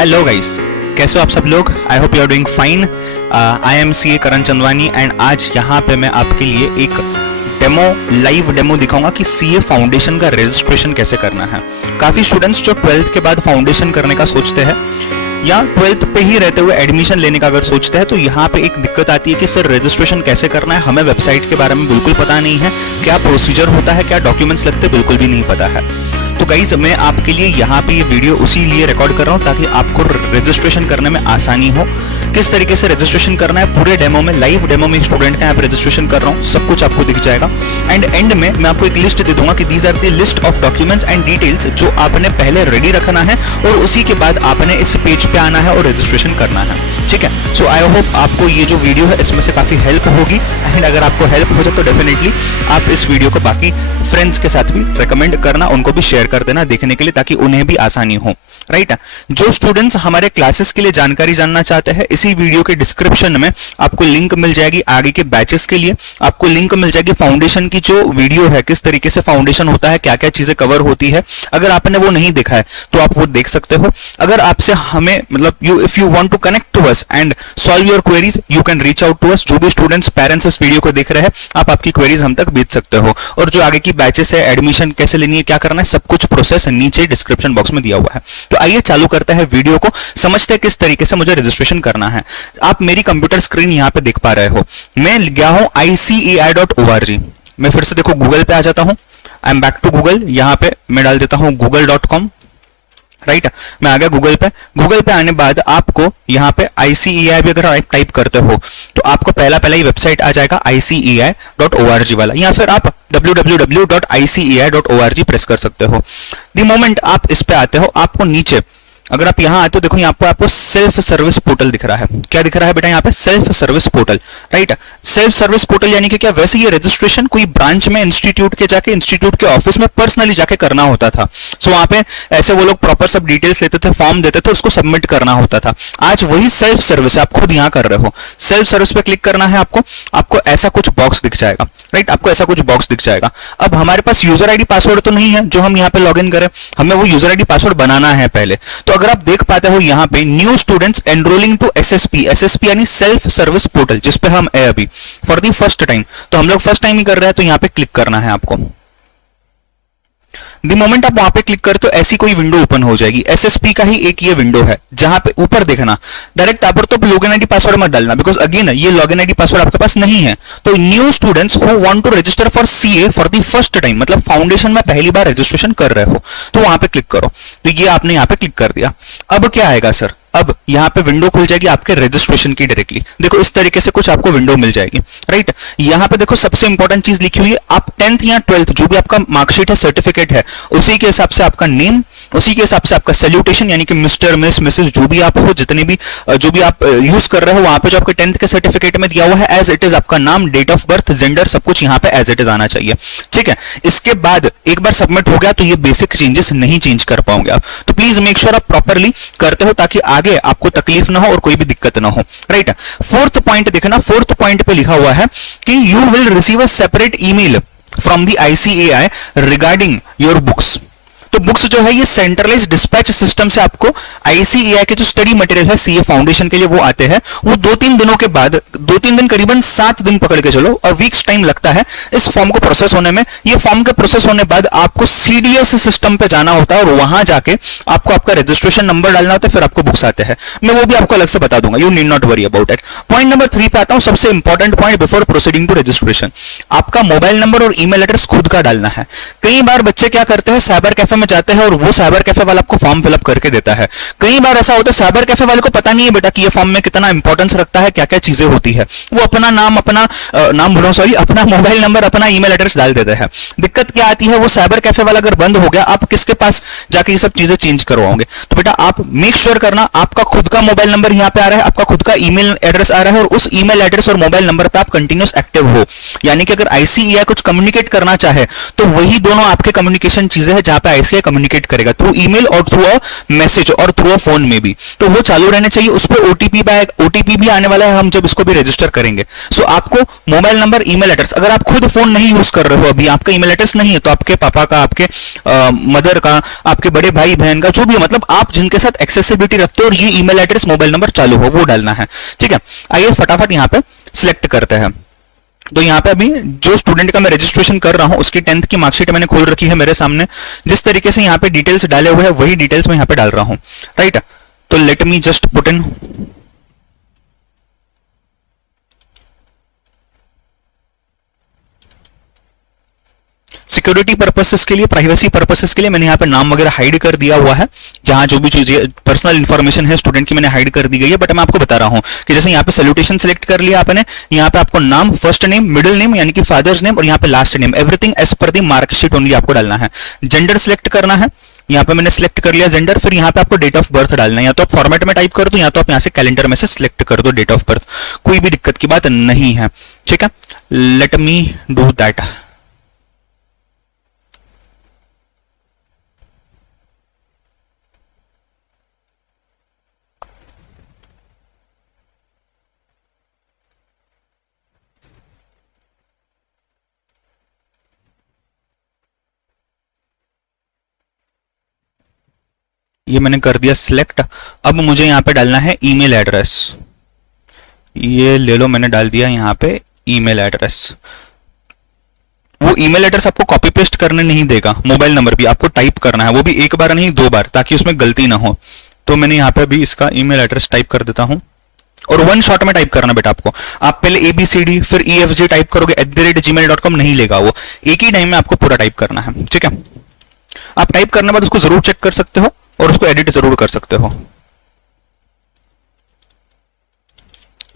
Hello guys, कैसे हो आप सब लोग? I hope you are doing fine. I am C A Karan Chandwani and आज यहाँ पे मैं आपके लिए एक लाइव डेमो दिखाऊंगा कि सीए फाउंडेशन का रजिस्ट्रेशन कैसे करना है। काफी स्टूडेंट्स जो 12th के बाद फाउंडेशन करने का सोचते हैं या 12th पे ही रहते हुए एडमिशन लेने का अगर सोचते हैं तो यहाँ पे एक दिक्कत आती है कि सर रजिस्ट्रेशन कैसे करना है, हमें वेबसाइट के बारे में बिल्कुल पता नहीं है, क्या प्रोसीजर होता है, क्या डॉक्यूमेंट्स लगते हैं, बिल्कुल भी नहीं पता है। तो गाइस मैं आपके लिए यहाँ पे ये वीडियो उसी लिए रिकॉर्ड कर रहा हूँ ताकि आपको रजिस्ट्रेशन करने में आसानी हो। किस तरीके से रजिस्ट्रेशन करना है पूरे डेमो में, लाइव डेमो में स्टूडेंट का यहाँ पे रजिस्ट्रेशन कर रहा हूँ, सब कुछ आपको दिख जाएगा। एंड एंड में मैं आपको एक लिस्ट दे दूंगा कि these are the list of documents and details जो आपने पहले रेडी रखना है और उसी के बाद आपने इस पेज पे आना है और रजिस्ट्रेशन करना है। ठीक है, सो आई होप आपको ये जो वीडियो है इसमें से काफी हेल्प होगी। एंड अगर आपको हेल्प हो जाए तो डेफिनेटली आप इस वीडियो को बाकी फ्रेंड्स के साथ भी रिकमेंड करना, उनको भी शेयर कर देना देखने के लिए, ताकि उन्हें भी आसानी हो। राइट, जो स्टूडेंट्स हमारे क्लासेस के लिए जानकारी जानना चाहते हैं, इसी वीडियो के डिस्क्रिप्शन में आपको लिंक मिल जाएगी आगे के बैचेस के लिए, आपको लिंक मिल जाएगी फाउंडेशन की जो वीडियो है, किस तरीके से फाउंडेशन होता है, क्या क्या चीजें कवर होती है। अगर आपने वो नहीं देखा है तो आप वो देख सकते हो। अगर आपसे हमें मतलब if you want to connect to us and solve your queries, you can reach out to us. जो भी स्टूडेंट्स पेरेंट्स इस वीडियो को देख रहे हैं, आप आपकी क्वेरीज हम तक भेज सकते हो। और जो आगे की बैचेस है, एडमिशन कैसे लेनी है, क्या करना है, सब कुछ प्रोसेस नीचे डिस्क्रिप्शन बॉक्स में दिया हुआ है। तो आइए चालू करते हैं वीडियो को, समझते हैं किस तरीके से मुझे रजिस्ट्रेशन करना है। आप मेरी कंप्यूटर स्क्रीन यहां पे देख पा रहे हो, मैं गया हूं ICAI.org। मैं फिर से देखो गूगल पे आ जाता हूं, I am back to Google. यहां पे मैं डाल देता हूं google.com। राइट, मैं आ गया गूगल पे। गूगल पे आने बाद आपको यहाँ पे ICAI भी अगर आप टाइप करते हो तो आपको पहला ही वेबसाइट आ जाएगा ICAI.org वाला, या फिर आप www.ICAI.org प्रेस कर सकते हो। द मोमेंट आप इस पे आते हो, आपको नीचे अगर आप यहां आते हो, देखो यहाँ पर आपको सेल्फ सर्विस पोर्टल दिख रहा है। क्या दिख रहा है बेटा? यहाँ पे self service portal. Right, self service portal यानी कि क्या? वैसे ये रजिस्ट्रेशन कोई ब्रांच में इंस्टीट्यूट के ऑफिस में पर्सनली जाके करना होता था। सो वहां पे ऐसे वो लोग प्रॉपर सब डिटेल्स लेते थे, फॉर्म देते थे, उसको सबमिट करना होता था। आज वही सेल्फ सर्विस आप खुद यहाँ कर रहे हो। सेल्फ सर्विस पे क्लिक करना है आपको ऐसा कुछ बॉक्स दिख जाएगा। राइट, आपको ऐसा कुछ बॉक्स दिख जाएगा। अब हमारे पास यूजर आईडी पासवर्ड तो नहीं है जो हम यहाँ पे लॉग इन करें, हमें वो यूजर आईडी पासवर्ड बनाना है पहले। तो अगर आप देख पाते हो यहाँ पे new students enrolling to SSP यानी सेल्फ सर्विस पोर्टल, जिसपे हम है अभी फॉर द फर्स्ट टाइम। तो हम लोग फर्स्ट टाइम ही कर रहे हैं, तो यहाँ पे क्लिक करना है आपको। द मोमेंट आप वहां पे क्लिक करते हो ऐसी कोई विंडो ओपन हो जाएगी। SSP का ही एक ये विंडो है, जहां पे ऊपर देखना डायरेक्ट आप तो लॉगिन आईडी पासवर्ड मत डालना, बिकॉज अगेन ये लॉगिन आईडी पासवर्ड आपके पास नहीं है। तो new students who want to register for CA for the first time, मतलब फाउंडेशन में पहली बार रजिस्ट्रेशन कर रहे हो, तो वहां पे क्लिक करो। तो ये आपने यहाँ पे क्लिक कर दिया। अब क्या आएगा सर? अब यहाँ पे विंडो खुल जाएगी आपके रजिस्ट्रेशन की डायरेक्टली। देखो इस तरीके से कुछ आपको विंडो मिल जाएगी। राइट, यहाँ पे देखो सबसे इंपॉर्टेंट चीज लिखी हुई है, आप 10th या 12th जो भी आपका मार्कशीट है, सर्टिफिकेट है, उसी के हिसाब से आपका नेम, उसी के हिसाब से आपका सैल्यूटेशन यानी कि मिस्टर, मिस, मिसेस जो भी आप हो, जितने भी जो भी आप यूज कर रहे हो, वहां पे जो आपके 10th के सर्टिफिकेट में दिया हुआ है एज इट इज आपका नाम, डेट ऑफ बर्थ, जेंडर, सब कुछ यहाँ पे एज इट इज आना चाहिए। ठीक है, इसके बाद एक बार सबमिट हो गया तो ये बेसिक चेंजेस नहीं चेंज कर पाओगे आप। तो प्लीज मेक श्योर आप प्रॉपरली करते हो ताकि आगे आपको तकलीफ ना हो और कोई भी दिक्कत ना हो। राइट, फोर्थ पॉइंट देखना, फोर्थ पॉइंट पे लिखा हुआ है कि you will receive a separate email from the ICAI regarding your books. तो बुक्स जो है ये सेंट्रलाइज डिस्पैच सिस्टम से आपको ICAI के जो स्टडी मटेरियल है CA फाउंडेशन के लिए वो आते हैं, वो 2-3 दिनों के बाद, 2-3 दिन करीबन 7 दिन पकड़ के चलो, और वीक्स टाइम लगता है इस फॉर्म को प्रोसेस होने में। ये फॉर्म के प्रोसेस होने बाद आपको CDS सिस्टम पे जाना होता है और वहां जाके आपको आपका रजिस्ट्रेशन नंबर डालना होता है, फिर आपको बुक्स आते हैं। मैं वो भी आपको अलग से बता दूंगा, you need not worry about it. Point number 3 पे आता हूं, सबसे important point before proceeding to registration. आपका मोबाइल नंबर और ईमेल एड्रेस खुद का डालना है। कई बार बच्चे क्या करते हैं, साइबर कैफे में जाते हैं और वो साइबर कैफे वाला आपको फॉर्म फिलअप करके देता है। कई बार ऐसा होता है साइबर कैफे वाले को पता नहीं है बेटा कि ये फॉर्म में कितना इंपॉर्टेंस रखता है, क्या क्या चीजें होती है। वो अपना नाम अपना मोबाइल नंबर, अपना ईमेल एड्रेस डाल देते हैं। दिक्कत क्या आती है, वो साइबर कैफे वाला अगर बंद हो गया, आप किसके पास जाके ये सब चीजें चेंज करवाओगे? तो बेटा आप मेक श्योर करना आपका खुद का मोबाइल नंबर यहाँ पे आ रहा है, आपका खुद का ईमेल एड्रेस आ रहा है, और उस ईमेल एड्रेस और मोबाइल नंबर पे आप कंटिन्यूस एक्टिव हो। यानी कि अगर ICAI कुछ कम्युनिकेट करना चाहे तो वही दोनों आपके कम्युनिकेशन चीजें हैं जहां पे से कम्युनिकेट करेगा थ्रू ईमेल और थ्रू अ मैसेज और थ्रू अ फोन में भी, तो वो चालू रहने चाहिए। उस पर ओटीपी भी आने वाला है हम जब इसको भी रजिस्टर करेंगे। सो आपको मोबाइल नंबर, ईमेल एड्रेस, अगर आप खुद फोन नहीं यूज कर रहे हो, अभी आपका ईमेल एड्रेस नहीं है, तो आपके पापा का, आपके मदर का, आपके बड़े भाई बहन का, जो भी है, मतलब आप जिनके साथ एक्सेसिबिलिटी रखते हो और ये ईमेल एड्रेस, मोबाइल नंबर चालू हो, वो डालना है। ठीक है, आइए फटाफट यहाँ पे सिलेक्ट करते हैं। तो यहाँ पे अभी जो स्टूडेंट का मैं रजिस्ट्रेशन कर रहा हूँ उसकी 10th की मार्कशीट मैंने खोल रखी है मेरे सामने। जिस तरीके से यहाँ पे डिटेल्स डाले हुए हैं वही डिटेल्स मैं यहाँ पे डाल रहा हूँ, राइट। तो let me just put in security purposes के लिए, प्राइवेसी पर्पसेस के लिए मैंने यहाँ पे नाम वगैरह हाइड कर दिया हुआ है। जहां जो भी चीजें पर्सनल इंफॉर्मेशन है स्टूडेंट की मैंने हाइड कर दी गई है। बट मैं आपको बता रहा हूँ कि जैसे यहाँ पे सैल्यूटेशन सेलेक्ट कर लिया आपने, यहाँ पे आपको नाम, फर्स्ट नेम, मिडिल नेम यानी कि फादर्स नेम और यहाँ पे last name, everything as per दी मार्कशीट ओनली आपको डालना है। जेंडर सिलेक्ट करना है, यहाँ पे मैंने सिलेक्ट कर लिया जेंडर। फिर यहाँ पे आपको डेट ऑफ बर्थ डालना है, या तो आप फॉर्मेट में टाइप कर दो या तो आप यहाँ से कैलेंडर में से सिलेक्ट कर दो डेट ऑफ बर्थ, कोई भी दिक्कत की बात नहीं है। ठीक है, लेट मी डू दैट। ये मैंने कर दिया सिलेक्ट। अब मुझे यहाँ पे डालना है ईमेल एड्रेस, ये ले लो, मैंने डाल दिया यहाँ पे ईमेल एड्रेस। वो ईमेल एड्रेस आपको कॉपी पेस्ट करने नहीं देगा, मोबाइल नंबर भी आपको टाइप करना है, वो भी एक बार नहीं 2 बार, ताकि उसमें गलती ना हो। तो मैंने यहाँ पे भी इसका ईमेल एड्रेस टाइप कर देता हूँ, और 1 शॉट में टाइप करना बेटा आपको। आप पहले ABCD फिर EFG टाइप करोगे @gmail.com नहीं लेगा वो, एक ही टाइम में आपको पूरा टाइप करना है। ठीक है, आप टाइप करने के बाद उसको जरूर चेक कर सकते हो और उसको एडिट जरूर कर सकते हो।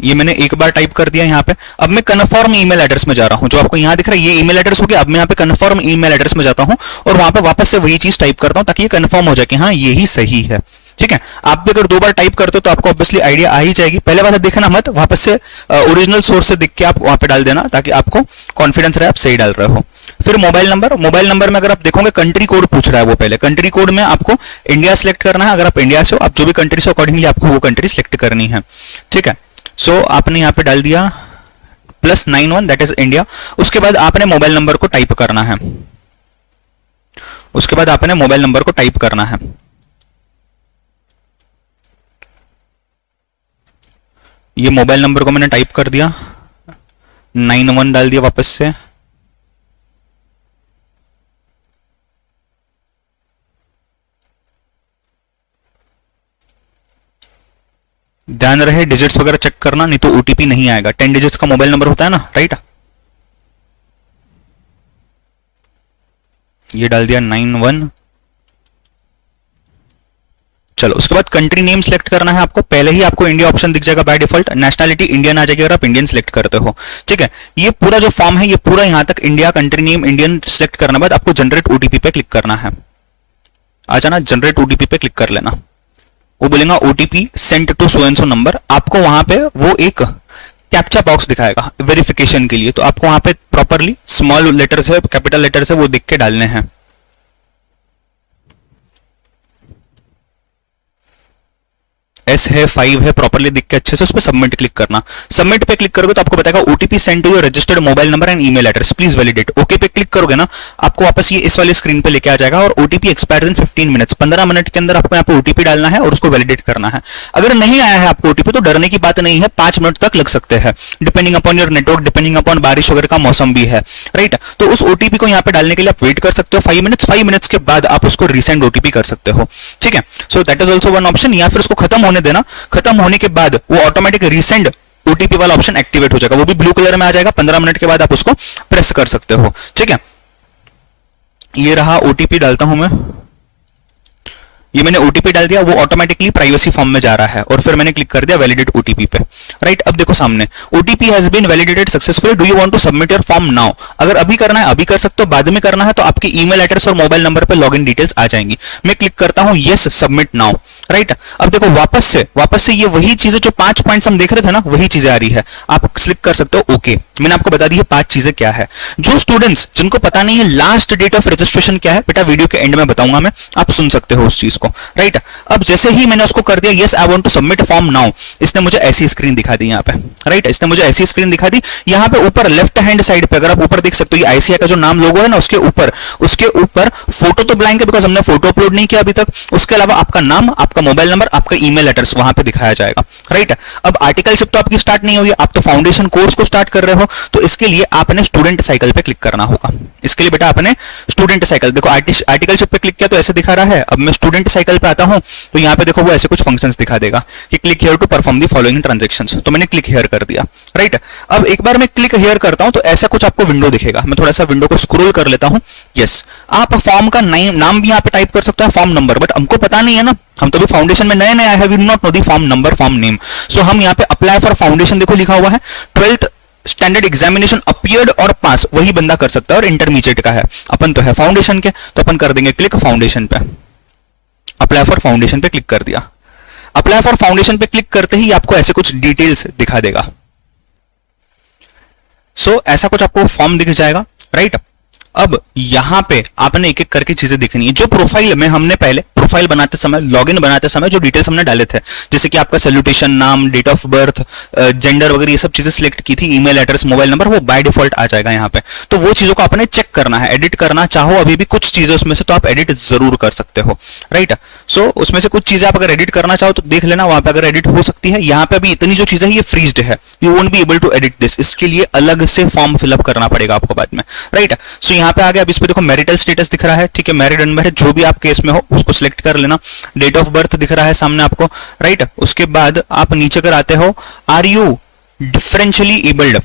ये मैंने एक बार टाइप कर दिया यहाँ पे। अब मैं कन्फर्म ईमेल एड्रेस में जा रहा हूं, जो आपको यहाँ दिख रहा है ये ईमेल एड्रेस हो गया। अब मैं यहाँ पे कन्फर्म ईमेल एड्रेस में जाता हूं और वहां पे वापस से वही चीज टाइप करता हूं ताकि ये कन्फर्म हो जाए कि हाँ ये ही सही है। ठीक है, आप भी अगर 2 बार टाइप करते हो तो आपको ऑब्वियसली आइडिया आ ही जाएगी। पहले वाला देखना मत, वापस से ओरिजिनल सोर्स से देख के आप वहां पे डाल देना ताकि आपको कॉन्फिडेंस रहे आप सही डाल रहे हो। फिर मोबाइल नंबर, मोबाइल नंबर में अगर आप देखोगे कंट्री कोड पूछ रहा है वो, पहले कंट्री कोड में आपको इंडिया सिलेक्ट करना है। अगर आप इंडिया से हो, आप जो भी कंट्री से अकॉर्डिंगली आपको वो कंट्री सिलेक्ट करनी है। ठीक है, सो आपने यहाँ पे डाल दिया +91 दैट इज इंडिया। उसके बाद आपने मोबाइल नंबर को टाइप करना है, उसके बाद आपने मोबाइल नंबर को टाइप करना है। ये मोबाइल नंबर को मैंने टाइप कर दिया, 91 डाल दिया वापस से। ध्यान रहे डिजिट्स वगैरह चेक करना, नहीं तो ओटीपी नहीं आएगा। 10 डिजिट्स का मोबाइल नंबर होता है ना, राइट। ये डाल दिया 91। चलो, उसके बाद कंट्री नेम सिलेक्ट करना है आपको। पहले ही आपको इंडिया ऑप्शन दिख जाएगा बाय डिफॉल्ट, नेशनैलिटी इंडियन आ जाएगी अगर आप इंडियन सिलेक्ट करते हो। ठीक है, ये पूरा जो फॉर्म है ये पूरा यहां तक India, country name Indian select करने बाद आपको जनरेट ओटीपी पे क्लिक करना है। आ जाना, जनरेट ओटीपी पे क्लिक कर लेना। वो बोलेगा OTP sent to so and so number. आपको वहां पे वो एक कैप्चा बॉक्स दिखाएगा वेरिफिकेशन के लिए, तो आपको वहां पे प्रॉपरली स्मॉल लेटर से कैपिटल लेटर से वो दिख के डालने हैं। S है 5 है प्रॉपरली दिख के अच्छे से, उस पर सबमिट क्लिक करना। सबमिट पे क्लिक करोगे तो आपको बताएगा OTP send to your registered mobile number and email address, please validate. Okay पे क्लिक करोगे ना, आपको वापस ये इस वाले स्क्रीन पे लेके आ जाएगा और OTP expires in 15 minutes, 15 minute के अंदर आपको यहाँ पे ओटीपी डालना है और उसको वैलिडेट करना है। अगर नहीं आया है आपको ओटीपी तो डरने की बात नहीं है, 5 मिनट तक लग सकते हैं, depending upon your network, depending upon बारिश वगैरह का मौसम भी है, राइट। तो उस ओटीपी को यहाँ पे डालने के लिए आप वेट कर सकते हो 5 मिनट्स। 5 मिनट्स के बाद आप उसको रीसेंड ओटीपी कर सकते हो। ठीक है, so that is also one option. या फिर उसको खत्म होने देना, खत्म होने के बाद वो ऑटोमेटिक रीसेंड ओटीपी वाला ऑप्शन एक्टिवेट हो जाएगा, वो भी ब्लू कलर में आ जाएगा। 15 मिनट के बाद आप उसको प्रेस कर सकते हो। ठीक है, ये रहा ओटीपी, डालता हूं मैं। ये मैंने ओटीपी डाल दिया, वो ऑटोमेटिकली प्राइवेसी फॉर्म में जा रहा है और फिर मैंने क्लिक कर दिया वैलिडेट ओटीपी पे, राइट। अब देखो सामने OTP has been validated successfully, do you want to submit your form now. अगर अभी करना है अभी कर सकते हो, बाद में करना है तो आपके ईमेल एड्रेस और मोबाइल नंबर पे लॉगिन डिटेल्स आ जाएंगी। मैं क्लिक करता हूं यस सबमिट नाउ, राइट। अब देखो वापस से ये वही चीजें जो 5 पॉइंट्स हम देख रहे थे ना, वही चीजें आ रही है। आप क्लिक कर सकते हो ओके। मैंने आपको बता दी है 5 चीजें क्या है। जो स्टूडेंट्स जिनको पता नहीं है लास्ट डेट ऑफ रजिस्ट्रेशन क्या है, बेटा वीडियो के एंड में बताऊंगा मैं, आप सुन सकते हो उस चीज को, राइट। अब जैसे ही मैंने उसको कर दिया yes I want to submit form now, इसने मुझे ऐसी स्क्रीन दिखा दी यहाँ पे, राइट। इसने मुझे ऐसी स्क्रीन दिखा दी। यहाँ पे ऊपर लेफ्ट हैंड साइड पे अगर आप ऊपर देख सकते हो, ये आईसीआई का जो नाम लोगो है ना, उसके ऊपर फोटो तो ब्लैंक है बिकॉज हमने फोटो अपलोड नहीं किया अभी तक। उसके अलावा आपका नाम, आपका मोबाइल नंबर, आपका ईमेल एड्रेस वहां पे दिखाया जाएगा, राइट। अब आर्टिकलशिप तो आपकी स्टार्ट नहीं हुई, आप तो फाउंडेशन कोर्स को स्टार्ट कर रहे हो, तो इसके लिए आपने स्टूडेंट साइकिल पे क्लिक करना होगा। इसके लिए बेटा आपने स्टूडेंट साइकिल, देखो आर्टिकलशिप पे क्लिक किया तो ऐसे दिखा रहा है। अब मैं स्टूडेंट साइकिल पे आता हूं तो यहाँ पे देखो वो ऐसे कुछ फंक्शंस दिखा देगा कि click here to perform the following transactions, तो मैंने क्लिक हियर कर दिया, राइट। अब एक बार मैं क्लिक हियर करता हूं तो ऐसा कुछ आपको विंडो दिखेगा। मैं थोड़ा सा विंडो को स्क्रॉल कर लेता हूं। यस, आप फॉर्म का नाम भी यहाँ पे टाइप कर सकते हैं, फॉर्म नंबर, बट हमको पता नहीं है ना, हम तो भी फाउंडेशन में नए नए आए हैं, we do not know the form number, form name. So हम यहाँ पे अप्लाई फॉर फाउंडेशन देखो लिखा हुआ है, 12th स्टैंडर्ड एग्जामिनेशन अपीयर्ड और पास, वही बंदा कर सकता है, और इंटरमीडिएट का है, अपन तो है फाउंडेशन के, तो अपन कर देंगे क्लिक फाउंडेशन पे, अप्लाई फॉर फाउंडेशन पे क्लिक कर दिया। अप्लाई फॉर फाउंडेशन पे क्लिक करते ही आपको ऐसे कुछ डिटेल्स दिखा देगा। सो ऐसा कुछ आपको फॉर्म दिख जाएगा, राइट। अब यहां पे आपने एक एक करके चीजें दिखनी है। जो प्रोफाइल में हमने पहले प्रोफाइल बनाते समय, लॉगिन बनाते समय जो डिटेल्स हमने डाले थे, जैसे कि आपका सैल्यूटेशन, नाम, डेट ऑफ बर्थ, जेंडर वगैरह, ये सब चीजें सिलेक्ट की थी, ईमेल एड्रेस, मोबाइल नंबर, वो बाय डिफॉल्ट आ जाएगा यहाँ पे। तो वो चीजों को आपने चेक करना है, एडिट करना चाहो अभी भी कुछ चीजें उसमें से, तो आप एडिट जरूर कर सकते हो, राइट। सो उसमें से कुछ चीजें आप अगर एडिट करना चाहो तो देख लेना, वहां पे अगर एडिट हो सकती है। यहाँ पे अभी इतनी जो चीजें है ये फ्रीज्ड है, you won't be able to edit this, इसके लिए अलग से फॉर्म फिलअप करना पड़ेगा आपको बाद में, राइट। सो यहाँ पे आ गया। अब इस पे देखो मैरिटल स्टेटस दिख रहा है, ठीक है, मैरिड अनमैरिड जो भी आप केस में हो उसको सिलेक्ट कर लेना। डेट ऑफ बर्थ दिख रहा है सामने आपको, राइट। उसके बाद आप नीचे कर आते हो, are you differentially abled,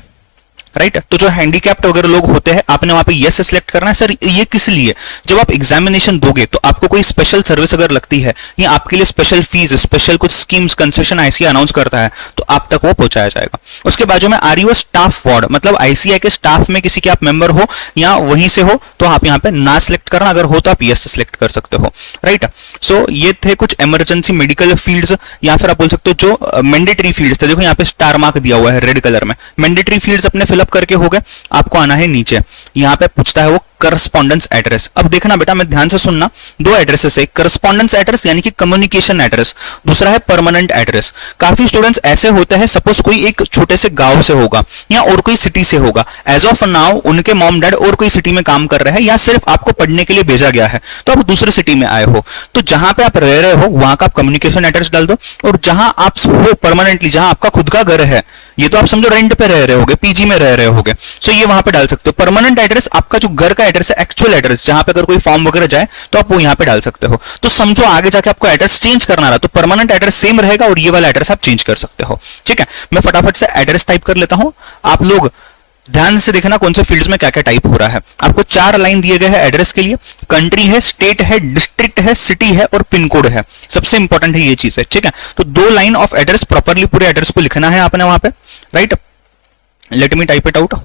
right. तो जो हैंडीकैप्ड वगैरह लोग होते हैं आपने वहां पे यस सिलेक्ट करना है। सर ये किस लिए, जब आप एग्जामिनेशन दोगे तो आपको कोई स्पेशल सर्विस अगर लगती है या आपके लिए स्पेशल फीस, स्पेशल कुछ स्कीम्स, कंसेशन आईसीआई अनाउंस करता है तो आप तक वो पहुंचाया जाएगा। उसके बाजू में आर यू स्टाफ वार्ड, मतलब आईसीआई के स्टाफ में किसी के आप मेंबर हो या वहीं से हो, तो आप यहाँ पे ना सिलेक्ट करना, अगर हो तो आप यस सिलेक्ट कर सकते हो, राइट। सो ये थे कुछ इमरजेंसी मेडिकल फील्ड्स, या फिर आप बोल सकते हो जो मैंडेटरी फील्ड्स थे। देखो यहाँ पे स्टार मार्क दिया हुआ है रेड कलर में, मैंडेटरी फील्ड्स अपने फिलअप करके हो गए। आपको आना है नीचे, यहां पे पूछता है वो करस्पॉन्डेंस एड्रेस। अब देखना बेटा, मैं ध्यान से सुनना, दो एड्रेसेस है, करस्पॉन्डेंस एड्रेस यानी कि कम्युनिकेशन एड्रेस, दूसरा है परमानेंट एड्रेस। काफी स्टूडेंट्स ऐसे होते हैं, सपोज कोई एक छोटे से गांव से होगा या और कोई सिटी से होगा, एज ऑफ नाउ उनके मॉम डैड और कोई सिटी में काम कर रहे हैं या सिर्फ आपको पढ़ने के लिए भेजा गया है, तो आप दूसरे सिटी में आए हो, तो जहां पे आप रह रहे हो वहां का आप कम्युनिकेशन एड्रेस डाल दो। और जहां आप हो परमानेंटली, जहां आपका खुद का घर है, ये तो आप समझो रेंट पे रह रहे होगे, पीजी में रह रहे होगे, सो ये वहां पे डाल सकते हो। परमानेंट एड्रेस आपका जो घर का एड्रेस है, एक्चुअल एड्रेस, जहां पे अगर कोई फॉर्म वगैरह जाए तो आप वो यहां पे डाल सकते हो। तो समझो आगे जाके आपको एड्रेस चेंज करना रहा तो परमानेंट एड्रेस सेम रहेगा और ये वाला एड्रेस आप चेंज कर सकते हो, ठीक है। मैं फटाफट से एड्रेस टाइप कर लेता हूं, आप लोग ध्यान से देखना कौन से फील्ड्स में क्या क्या टाइप हो रहा है। आपको 4 लाइन दिए गए हैं एड्रेस के लिए, कंट्री है, स्टेट है, डिस्ट्रिक्ट है, सिटी है और पिन कोड है। सबसे इंपॉर्टेंट है ये चीज है, ठीक है। तो 2 लाइन ऑफ एड्रेस प्रॉपरली पूरे एड्रेस को लिखना है आपने वहां पे, right. Let me type it out.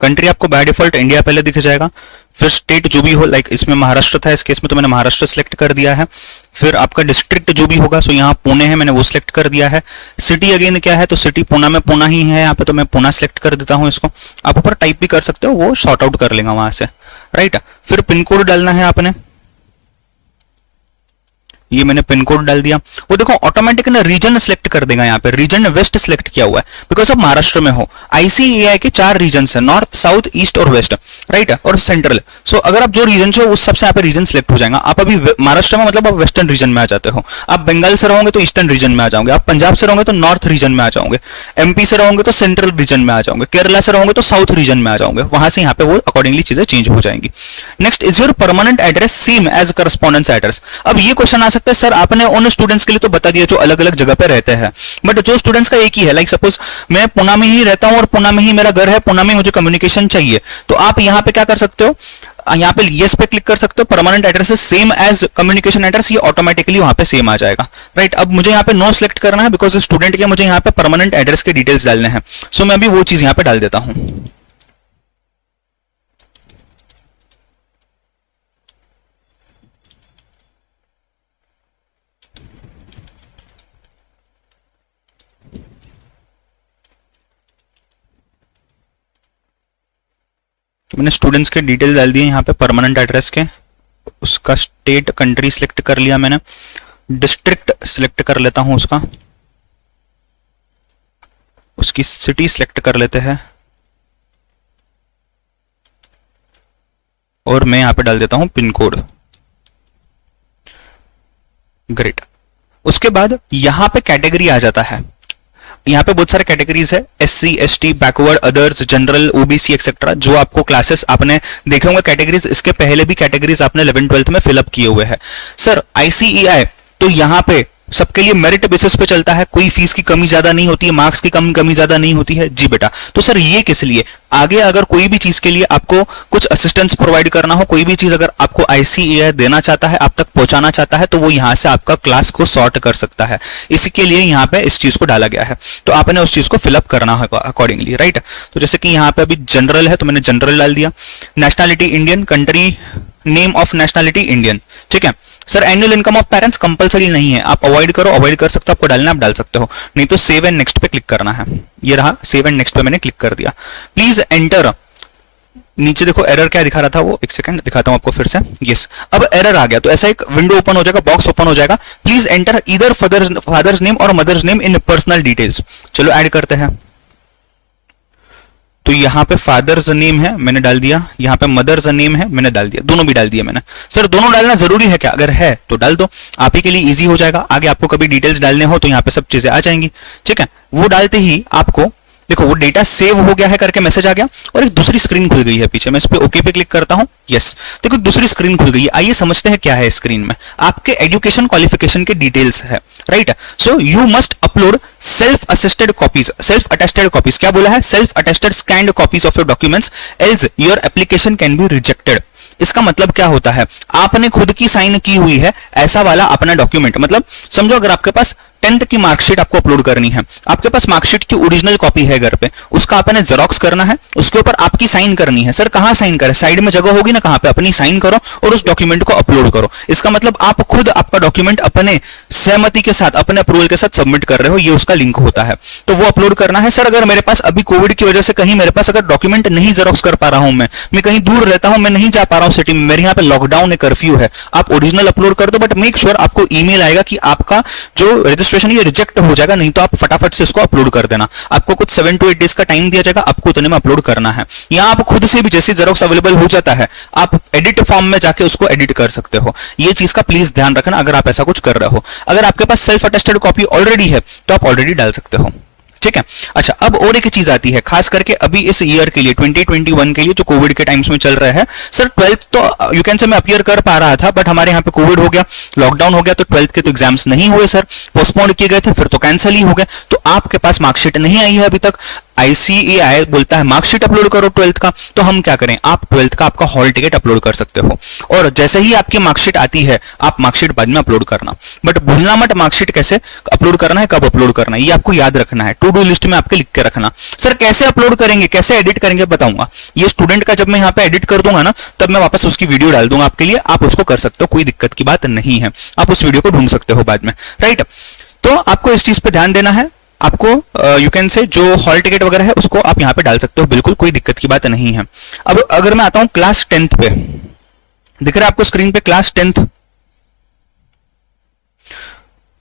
Country आपको बाय डिफॉल्ट इंडिया पहले दिख जाएगा, फिर स्टेट जो भी हो, लाइक इसमें महाराष्ट्र था, इस केस में तो मैंने महाराष्ट्र सेलेक्ट कर दिया है। फिर आपका डिस्ट्रिक्ट जो भी होगा, सो यहाँ पुणे है, मैंने वो सिलेक्ट कर दिया है। सिटी अगेन क्या है, तो सिटी पुणे में पुणे ही है यहाँ पे, तो मैं पुणे सेलेक्ट कर देता हूँ इसको। आप ऊपर टाइप भी कर सकते हो, वो शॉर्ट आउट कर लेगा वहां से, राइट। फिर पिन कोड डालना है आपने, ये मैंने पिन कोड डाल दिया, वो देखो ऑटोमेटिक ना रीजन सिलेक्ट कर देगा। यहाँ पे रीजन वेस्ट सिलेक्ट किया हुआ है बिकॉज आप महाराष्ट्र में हो। आईसीएआई के 4 रीजन है, नॉर्थ, साउथ, ईस्ट और वेस्ट, राइट, और सेंट्रल। सो अगर आप जो रीजन से हो उस सबसे यहाँ पे रीजन सिलेक्ट हो जाएगा। आप अभी महाराष्ट्र में मतलब आप वेस्टर्न रीजन में आ जाते हो, आप बंगाल से रहोगे तो ईस्टर्न रीजन में आ जाओगे, आप पंजाब से रहोगे तो नॉर्थ रीजन में आ जाओगे, एमपी से रहोगे तो सेंट्रल रीजन में आ जाओगे, केरला से रहोगे तो साउथ रीजन में आ जाओगे। वहां से यहाँ पे वो अकॉर्डिंगली चीजें चेंज हो जाएंगी। Next, is your permanent address same as correspondence address. अब ये क्वेश्चन आ सकता है सर आपने उन स्टूडेंट्स के लिए तो बता दिया जो अलग अलग जगह पे रहते हैं, बट जो स्टूडेंट्स का एक ही है, लाइक सपोज मैं पुणे में ही रहता हूं और पुणे में ही मेरा घर है, पुणे में मुझे कम्युनिकेशन चाहिए, तो आप यहां पे क्या कर सकते हो, यहाँ पे यस पे क्लिक कर सकते हो, permanent address same as communication address, ये ऑटोमेटिकली वहां पे सेम आ जाएगा, राइट। अब मुझे यहाँ पे नो सिलेक्ट करना है बिकॉज स्टूडेंट के मुझे यहाँ पे परमानेंट एड्रेस के डिटेल्स डालने हैं। सो मैं अभी वो चीज यहाँ पे डाल देता हूं। मैंने स्टूडेंट्स के डिटेल डाल दिए यहाँ पे परमानेंट एड्रेस के, उसका स्टेट कंट्री सिलेक्ट कर लिया मैंने, डिस्ट्रिक्ट सिलेक्ट कर लेता हूं उसका, उसकी सिटी सिलेक्ट कर लेते हैं और मैं यहाँ पे डाल देता हूं पिन कोड। ग्रेट। उसके बाद यहाँ पे कैटेगरी आ जाता है। यहाँ पे बहुत सारे कैटेगरीज है, SC ST backward, others, general, OBC etcetera, जो आपको क्लासेस आपने देखे होंगे कैटेगरीज, इसके पहले भी कैटेगरीज आपने 11th 12th में फिलअप किए हुए हैं। सर ICEI तो यहाँ पे सबके लिए मेरिट बेसिस पे चलता है, कोई फीस की कमी ज्यादा नहीं होती है, मार्क्स की कमी ज्यादा नहीं होती है। जी बेटा, तो सर ये किस लिए, आगे अगर कोई भी चीज के लिए आपको कुछ असिस्टेंस प्रोवाइड करना हो, कोई भी चीज अगर आपको ICEI देना चाहता है, आप तक पहुंचाना चाहता है, तो वो यहां से आपका क्लास को सॉर्ट कर सकता है। इसी के लिए यहाँ पे इस चीज को डाला गया है, तो आपने उस चीज को फिलअप करना होगा अकॉर्डिंगली, राइट। तो जैसे कि यहाँ पे अभी जनरल है तो मैंने जनरल डाल दिया, nationality Indian, country name of nationality Indian, ठीक है। Sir annual income of parents compulsory नहीं है, आप अवॉइड करो, अवॉइड कर सकते हो, आपको डालना आप डाल सकते हो, नहीं तो सेव एंड नेक्स्ट पे क्लिक करना है। ये रहा, सेव एंड नेक्स्ट पे मैंने क्लिक कर दिया। प्लीज एंटर, नीचे देखो एरर क्या दिखा रहा था वो, एक सेकंड दिखाता हूं आपको फिर से। यस, अब एरर आ गया, तो ऐसा एक विंडो ओपन हो जाएगा, बॉक्स ओपन हो जाएगा, please enter either father's name और mother's name in personal details. चलो ऐड करते हैं। तो यहाँ पे फादर्स नेम है मैंने डाल दिया, यहाँ पे मदर्स नेम है मैंने डाल दिया, दोनों भी डाल दिया मैंने। सर दोनों डालना जरूरी है क्या, अगर है तो डाल दो, आप ही के लिए इजी हो जाएगा, आगे आपको कभी डिटेल्स डालने हो तो यहाँ पे सब चीजें आ जाएंगी, ठीक है। वो डालते ही आपको देखो वो डेटा सेव हो गया है करके मैसेज आ गया और एक दूसरी स्क्रीन खुल गई है पीछे। मैं इस पे ओके पे क्लिक करता हूं, यस, देखो दूसरी स्क्रीन खुल गई है। आइए समझते हैं क्या है स्क्रीन में। आपके एजुकेशन क्वालिफिकेशन के डिटेल्स है, right. So you must upload self assisted copies, self attested copies, क्या बोला है, self attested scanned copies of your documents else your application can be rejected. इसका मतलब क्या होता है, आपने खुद की साइन की हुई है ऐसा वाला अपना डॉक्यूमेंट, मतलब समझो अगर आपके पास 10th की मार्कशीट आपको अपलोड करनी है, आपके पास मार्कशीट की ओरिजिनल कॉपी है घर पे, उसका आपने जेरोक्स करना है, उसके ऊपर आपकी साइन करनी है। सर कहां साइन करें, साइड में जगह होगी ना कहां पे, अपनी साइन करो और उस डॉक्यूमेंट को अपलोड करो। इसका मतलब आप खुद आपका डॉक्यूमेंट अपने सहमति के साथ, अपने अप्रूवल के साथ सबमिट कर रहे हो, ये उसका लिंक होता है, तो वो अपलोड करना है। सर अगर मेरे पास अभी कोविड की वजह से कहीं मेरे पास अगर डॉक्यूमेंट नहीं जेरोक्स कर पा रहा हूं, मैं कहीं दूर रहता हूं, मैं नहीं जा पा रहा हूं सिटी में, मेरे यहाँ पे लॉकडाउन है, कर्फ्यू है, आप ओरिजिनल अपलोड कर दो, बट मेक श्योर आपको ईमेल आएगा कि आपका जो रजिस्ट्रेशन ये रिजेक्ट हो जाएगा, नहीं तो आप फटाफट से इसको अपलोड कर देना। आपको कुछ 7 to 8 डेज का टाइम दिया जाएगा, आपको उतने में अपलोड करना है। यहाँ आप खुद से भी जैसे जेरोक्स अवेलेबल हो जाता है, आप एडिट फॉर्म में जाके उसको एडिट कर सकते हो। ये चीज का प्लीज ध्यान रखना अगर आप ऐसा कुछ कर रहे हो। अगर आपके पास सेल्फ अटेस्टेड कॉपी ऑलरेडी है तो आप ऑलरेडी डाल सकते हो, ठीक है। अच्छा, अब और एक चीज आती है, खास करके अभी इस ईयर के लिए 2021 के लिए जो कोविड के टाइम्स में चल रहा है। सर 12th तो यू कैन से मैं अपीयर कर पा रहा था, बट हमारे यहाँ पे कोविड हो गया, लॉकडाउन हो गया, तो 12th के तो एग्जाम्स नहीं हुए सर, पोस्टपोन किए गए थे, फिर तो कैंसिल ही हो गए, तो आपके पास मार्कशीट नहीं आई है अभी तक। ICEI बोलता है मार्कशीट अपलोड करो 12th का, तो हम क्या करें, आप 12th का आपका हॉल टिकट अपलोड कर सकते हो, और जैसे ही आपकी मार्कशीट आती है आप मार्कशीट बाद में अपलोड करना, बट भूलना मत मार्कशीट कैसे अपलोड करना है, कब अपलोड करना है, ये आपको याद रखना है, टू डू लिस्ट में आपके लिख के रखना। सर कैसे अपलोड करेंगे, कैसे एडिट करेंगे बताऊंगा, ये स्टूडेंट का जब मैं यहाँ पे एडिट कर दूंगा ना, तब मैं वापस उसकी वीडियो डाल दूंगा आपके लिए, आप उसको कर सकते हो, कोई दिक्कत की बात नहीं है, आप उस वीडियो को ढूंढ सकते हो बाद में, राइट। तो आपको इस चीज पे ध्यान देना है, आपको यू कैन से जो हॉल टिकट वगैरह है उसको आप यहां पे डाल सकते हो, बिल्कुल कोई दिक्कत की बात नहीं है। अब अगर मैं आता हूं क्लास 10th पे, दिख रहा है आपको स्क्रीन पे क्लास 10th,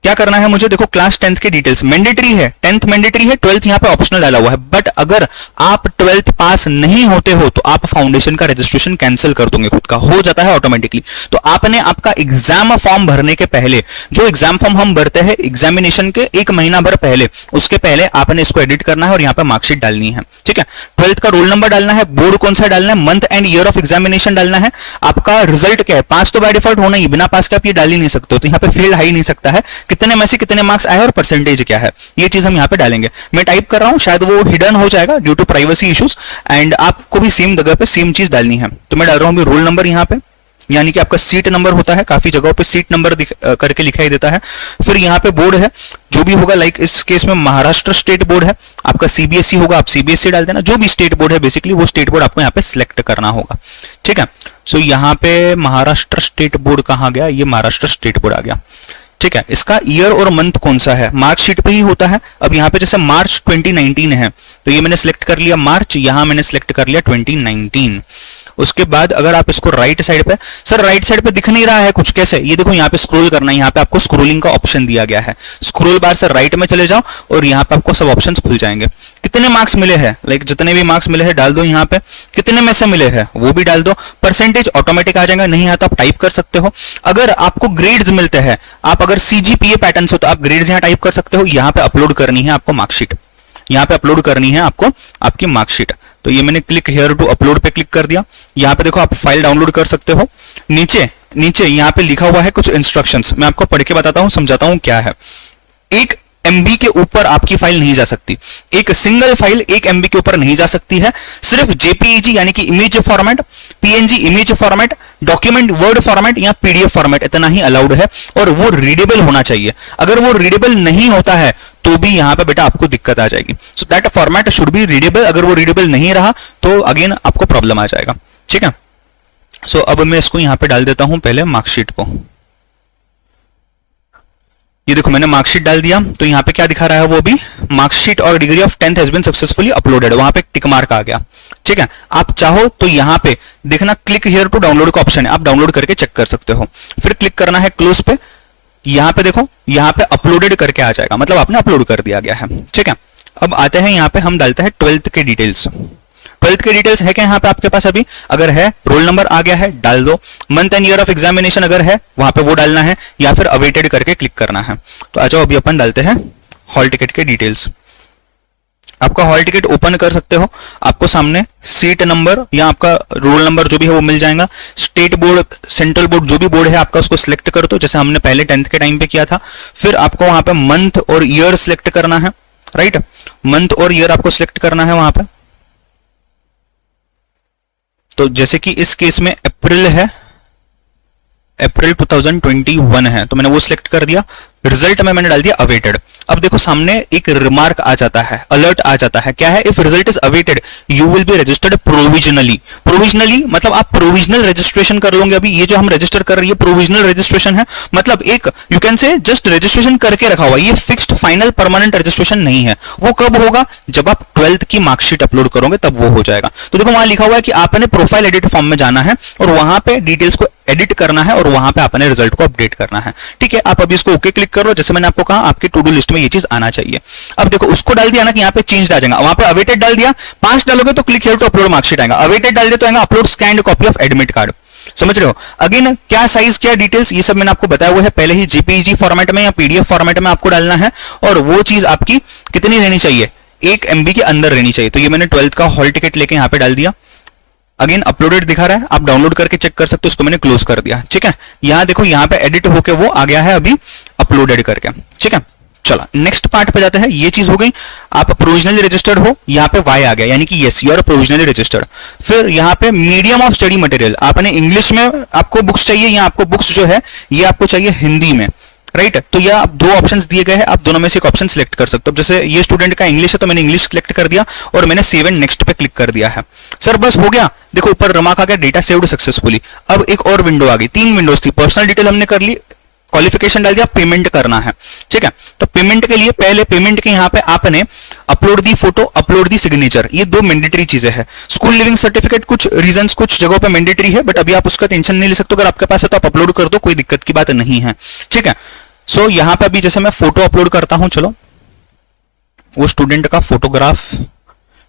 क्या करना है मुझे, देखो क्लास 10th के डिटेल्स मैंडेटरी है, 10th मैंडेटरी है, 12th यहाँ पे ऑप्शनल डाला हुआ है, बट अगर आप 12th पास नहीं होते हो तो आप फाउंडेशन का रजिस्ट्रेशन कैंसिल कर दोगे, खुद का हो जाता है ऑटोमेटिकली। तो आपने आपका एग्जाम फॉर्म भरने के पहले, जो एग्जाम फॉर्म हम भरते हैं एग्जामिनेशन के 1 महीना भर पहले, उसके पहले आपने इसको एडिट करना है और यहाँ पे मार्कशीट डालनी है, ठीक है। 12th का रोल नंबर डालना है, बोर्ड कौन सा डालना है, month and year of examination डालना है, आपका रिजल्ट क्या है, पास तो बाय डिफॉल्ट होना ही, बिना पास के आप ये डाल ही नहीं सकते हो, तो यहाँ पे फील्ड आ ही नहीं सकता है, कितने में से कितने मार्क्स आए और परसेंटेज क्या है, ये चीज हम यहाँ पे डालेंगे। मैं टाइप कर रहा हूं, शायद वो हिडन हो जाएगा due to privacy issues, and आपको भी सेम जगह पे सेम चीज डालनी है। तो मैं डाल रहा हूं रोल नंबर यहाँ पे, यानी कि आपका सीट नंबर होता है, काफी जगहों पे सीट नंबर करके लिखाई देता है। फिर यहाँ पे बोर्ड है, जो भी होगा, लाइक इस केस में महाराष्ट्र स्टेट बोर्ड है, आपका सीबीएसई होगा, आप सीबीएसई डाल देना, जो भी स्टेट बोर्ड है बेसिकली वो स्टेट बोर्ड आपको यहाँ पे सिलेक्ट करना होगा, ठीक है। सो यहाँ पे महाराष्ट्र स्टेट बोर्ड कहाँ गया, ये महाराष्ट्र स्टेट बोर्ड आ गया, ठीक है। इसका ईयर और मंथ कौन सा है, मार्कशीट पे ही होता है। अब यहाँ पे जैसे मार्च 2019 है, तो ये मैंने सिलेक्ट कर लिया मार्च, यहां मैंने सिलेक्ट कर लिया 2019। उसके बाद अगर आप इसको राइट साइड पे, सर राइट साइड पे दिख नहीं रहा है कुछ, कैसे, ये देखो यहाँ पे स्क्रॉल करना है, यहाँ पे आपको स्क्रोलिंग का ऑप्शन दिया गया है, स्क्रॉल बार से राइट में चले जाओ और यहाँ पे आपको सब ऑप्शंस खुल जाएंगे। कितने मार्क्स मिले हैं, लाइक जितने भी मार्क्स मिले हैं डाल दो, यहाँ पे कितने में से मिले हैं वो भी डाल दो, परसेंटेज ऑटोमेटिक आ जाएगा, नहीं आता आप टाइप कर सकते हो। अगर आपको ग्रेड्स मिलते हैं, आप अगर सीजीपीए पैटर्न हो तो आप ग्रेड्स यहाँ टाइप कर सकते हो, यहाँ पे अपलोड करनी है आपको मार्कशीट, यहाँ पे अपलोड करनी है आपको आपकी मार्कशीट। तो ये मैंने क्लिक हेयर टू अपलोड पे क्लिक कर दिया, यहाँ पे देखो आप फाइल डाउनलोड कर सकते हो। नीचे नीचे यहाँ पे लिखा हुआ है कुछ इंस्ट्रक्शंस, मैं आपको पढ़ के बताता हूँ, समझाता हूँ क्या है। 1 MB के ऊपर आपकी फाइल नहीं जा सकती, एक सिंगल फाइल 1 MB के ऊपर नहीं जा सकती है, सिर्फ JPEG यानी कि image format, PNG image format, document word format या PDF फॉर्मेट, इतना ही अलाउड है, और वो रीडेबल होना चाहिए। अगर वो रीडेबल नहीं होता है तो भी यहाँ पे बेटा आपको दिक्कत आ जाएगी। So that format should be readable, अगर वो रीडेबल नहीं रहा तो अगेन आपको प्रॉब्लम आ जाएगा, ठीक है। सो अब मैं इसको यहाँ पे डाल देता हूं पहले मार्कशीट को। ये देखो मैंने मार्कशीट डाल दिया, तो यहाँ पे क्या दिखा रहा है, वो भी मार्कशीट और degree of 10th has been successfully uploaded, वहां पे टिक मार्क आ गया, ठीक है। आप चाहो तो यहाँ पे देखना क्लिक हियर टू डाउनलोड का ऑप्शन है, आप डाउनलोड करके चेक कर सकते हो। फिर क्लिक करना है क्लोज पे, यहाँ पे देखो यहाँ पे अपलोडेड करके आ जाएगा, मतलब आपने अपलोड कर दिया गया है, ठीक है। अब आते हैं यहाँ पे हम डालते हैं 12th के डिटेल्स। 12th के डिटेल्स है क्या यहाँ पे आपके पास, अभी अगर है रोल नंबर आ गया है डाल दो, month and year of examination अगर है वहां पे वो डालना है, या फिर अवेटेड करके क्लिक करना है। तो आ जाओ अभी अपन डालते हैं हॉल टिकट के डिटेल्स। आपका हॉल टिकट ओपन कर सकते हो, आपको सामने सीट नंबर या आपका रोल नंबर जो भी है वो मिल जाएगा। स्टेट बोर्ड, सेंट्रल बोर्ड, जो भी बोर्ड है आपका उसको सिलेक्ट कर दो, जैसे हमने पहले 10th के टाइम पे किया था। फिर आपको वहां पे मंथ और ईयर सिलेक्ट करना है, राइट, मंथ और ईयर आपको सिलेक्ट करना है वहां पे। तो जैसे कि इस केस में अप्रैल है, अप्रैल 2021 है, तो मैंने वो सिलेक्ट कर दिया। रिजल्ट में मैंने डाल दिया अवेटेड। अब देखो सामने एक रिमार्क आ जाता है, अलर्ट आ जाता है, क्या है, if result is awaited you will be registered provisionally. Provisionally मतलब आप प्रोविजनल रजिस्ट्रेशन कर लोगे। अभी ये जो हम रजिस्टर कर रही है प्रोविजनल रजिस्ट्रेशन है, मतलब एक you can say just registration करके रखा हुआ, ये फिक्स्ड फाइनल परमानेंट रजिस्ट्रेशन नहीं है। वो कब होगा, जब आप 12th की मार्कशीट अपलोड करोगे तब वो हो जाएगा। तो देखो वहां लिखा हुआ है कि आपने प्रोफाइल एडिट फॉर्म में जाना है और वहां पे डिटेल्स को एडिट करना है और वहां पे आपने रिजल्ट को अपडेट करना है, ठीक है। आप अभी इसको ओके क्लिक करो, जैसे मैंने आपको कहा आपकी टू डू लिस्ट में ये चीज आना चाहिए। अब देखो उसको डाल दिया ना कि यहाँ पे चेंज आ जाएगा, वहां पे अवेटेड डाल दिया, 5 डालोगे तो click here to upload marksheet आएगा, अवेटेड डाल दिया तो आएगा upload scanned copy of admit card. समझ रहे हो। अगेन क्या साइज, क्या डिटेल्स, ये सब मैंने आपको बताया हुआ है पहले ही। JPEG फॉर्मेट में या PDF फॉर्मेट में आपको डालना है, और वो चीज आपकी कितनी रहनी चाहिए, 1 MB के अंदर रहनी चाहिए। तो ये मैंने 12th का हॉल टिकट लेके यहाँ पे डाल दिया। अगेन अपलोडेड दिखा रहा है, आप डाउनलोड करके चेक कर सकते हो, इसको मैंने क्लोज कर दिया, ठीक है। यहाँ देखो यहाँ पे एडिट होके वो आ गया है अभी अपलोडेड करके, ठीक है। चला नेक्स्ट पार्ट पे जाते हैं। ये चीज हो गई, आप प्रोविजनली रजिस्टर्ड हो, यहाँ पे वाई आ गया यानी कि yes you are provisionally registered. फिर यहाँ पे मीडियम ऑफ स्टडी मटेरियल, आपने इंग्लिश में आपको बुक्स चाहिए या आपको बुक्स जो है ये आपको चाहिए हिंदी में, राइट। तो यह आप 2 ऑप्शंस दिए गए हैं, आप दोनों में से एक ऑप्शन सिलेक्ट कर सकते हो। जैसे ये स्टूडेंट का इंग्लिश है तो मैंने इंग्लिश सिलेक्ट कर दिया और मैंने सेव एंड नेक्स्ट पे क्लिक कर दिया है। सर बस हो गया, देखो ऊपर रिमार्क आ गया डेटा सेव्ड सक्सेसफुली। अब एक और विंडो आ गई, 3 विंडोज थी। पर्सनल डिटेल हमने कर ली, क्वालिफिकेशन डाल दिया, पेमेंट करना है, ठीक है। तो पेमेंट के लिए पहले पेमेंट के यहाँ पे आपने अपलोड दी फोटो, अपलोड दी सिग्नेचर, ये 2 मैंडेटरी चीजें हैं। स्कूल लिविंग सर्टिफिकेट कुछ रीजंस कुछ जगहों पे मैंडेटरी है, बट अभी आप उसका टेंशन नहीं ले सकते, अगर आपके पास है तो आप अपलोड कर दो, कोई दिक्कत की बात नहीं है, ठीक है। सो यहां पे अभी जैसे मैं फोटो अपलोड करता हूं, चलो वो स्टूडेंट का फोटोग्राफ,